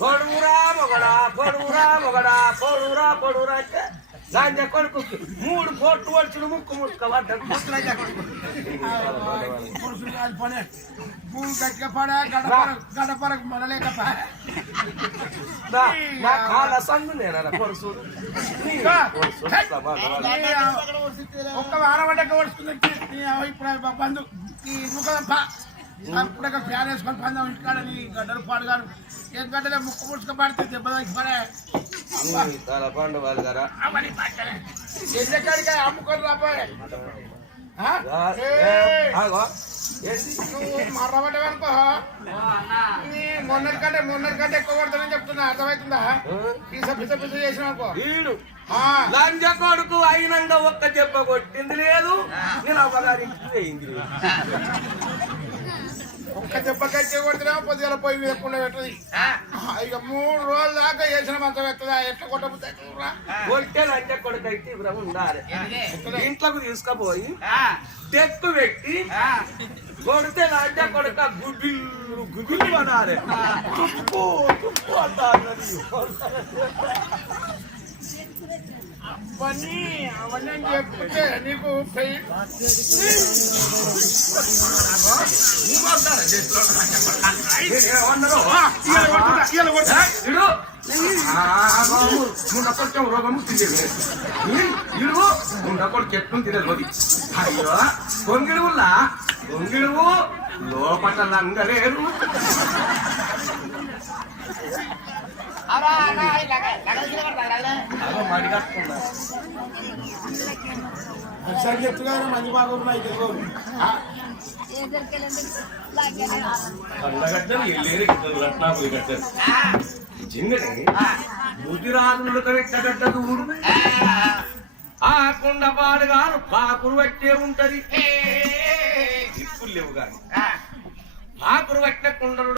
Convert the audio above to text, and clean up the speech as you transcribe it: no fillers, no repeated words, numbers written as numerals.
పొడుగురా మొగడా పొడుగురా మొగడా పొడుగురా పొడుగురా అంటే దాని కొడుకు 3 కోట్లు వచ్చుడు ముక్కు ముక్క పడ్డాడు గడపరకు మనలేక నా కాళ్ళ సందు నేనా పొరుసు ఒక్క వారం అంటే ఇప్పుడు బంధు ఈ అప్పుడే ఫ్యాన్ వేసుకొని పందాం ఇంటికాడ నీ గడ్డలు పాడుగాను ఎందుకంటే ముక్కు ముసుక పడితే దెబ్బ పడే పండు వాళ్ళు గారా ఎన్నెక్కడికి అమ్ముకొని రాబోయే మర్రబడ్డావనుకో మొన్నటికంటే ఎక్కువ పడుతుందని చెప్తున్నా అర్థమవుతుందా పిస పిస పిస చేసినానుకో వీడు లంజ కొడుకు అయినంగా ఒక్క దెబ్బ కొట్టింది లేదు నేను అవ్వగారింటికి వేయింది ఒక్క దెబ్బకైతే కొడుతున్నా పొద్దుగల పొయ్యి వేయకుండా పెట్టదు ఇక 3 రోజుల దాకా వేసిన అంత పెట్టదా ఎట్లా కొట్టబుద్దా కొట్టే లంజ కొడుకు అయితే ఇప్పుడు ఉండాలి ఇంట్లోకి తీసుకుపోయి తెత్తు పెట్టి కొడితే లంజ కొడుక గుడ్లు గుడ్లు అనాలి తుప్పు తుప్పు అంటారు అవన్నీ చెప్తే నీకు కొంచెం రోగము తినేది ఇడువు ఉండకొడు చెట్టు తినేది అయ్యో గొంగిడువులా గొంగిడువు లోపట లంగలేరు మడి కట్టుకున్నా చెప్తున్నా మంచి బాగున్నాయి కండగడ్డలు ఎల్లేరు రత్నాపురి గడ్డలు జింగని బుద్ధిరాజులు పెట్టగడ్డదు ఊరు ఆ కుండపాడు గారు పాకురు పట్టే ఉంటది ఇప్పుడు లేవు గాని పాకురు పట్టే కుండలు